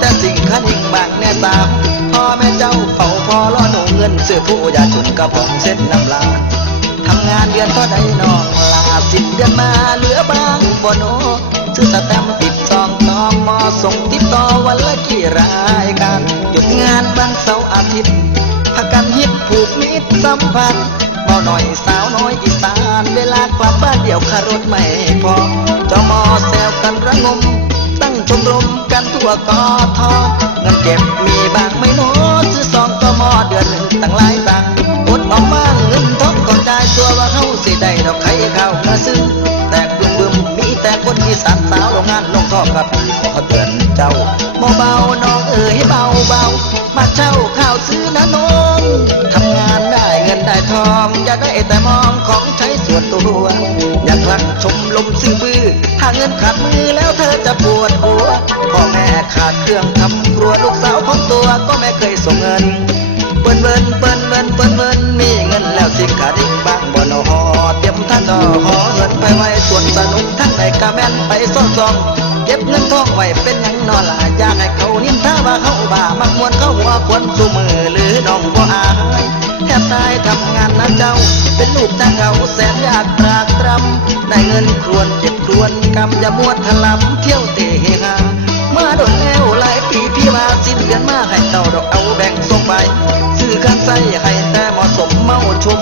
แต่สิ่งขันหิงบาแน่ตามพ่อแม่เจ้าเขาพอล้อหนูเงินเสื้อผู้ยาชุนกระผองเส้นน้ำลา ทำงานเดือนก็ได้นองลาสิ้นเดือนมาเหลือบางบ่โนซื้อสแตมป์ติดซองตอมอส่งติดต่อวันละกี่รายการหยุดงานวันเสาร์อาทิตย์พักกันฮิตผูกมิตรสัมพันธ์เบาหน่อยสาวน้อยอีสานเวลากลับบ้านเดี่ยวคารถไม่พอจอมอแซวกันระงม ตั้งชมรมกันทั่วกอทอเงินเก็บมีบางไม่น้อย สิได้ดอกไข่ข้าวมาซื้อแต่บึมบึมมีแต่คนอีสานสาวโรงงานลงท่อกับพี่ขอเตือนเจ้าเบาๆน้องเอ๋ยเบาเบามาเช่าข้าวซื้อนะน้องทำงานได้เงินได้ทองอย่าได้แต่มองของใช้ส่วนตัวอย่าคลั่งชมลมซื้อบื้อถ้าเงินขาดมือแล้วเธอจะปวดหัวพ่อแม่ขาดเครื่องทำครัวลูกสาวของตัวก็ไม่เคยส่งเงิน นอขอเงินไปไว้ส่วนสนุกทั้งในกะแม่นไปซ่อนซองเก็บเงินทองไว้เป็นยังนอล่ะอยากให้เขานินทาว่าเขาบ้ามักมวนเขาหัวควนสูมือหรือน้องบ่อายแทบตายทำงานนะเจ้า เป็นลูกแต่เขาแสนยากตรากตรำได้เงินครวนเก็บครวนกำอย่ามัวทะลำเที่ยวเตะเฮามาโดนแล้วหลายปีพี่มาสิ้นเดือนมาให้เต่าดอกเอาแบ่งส่งไปซื้อกันใส่ให้แต่เหมาะสมเมาชม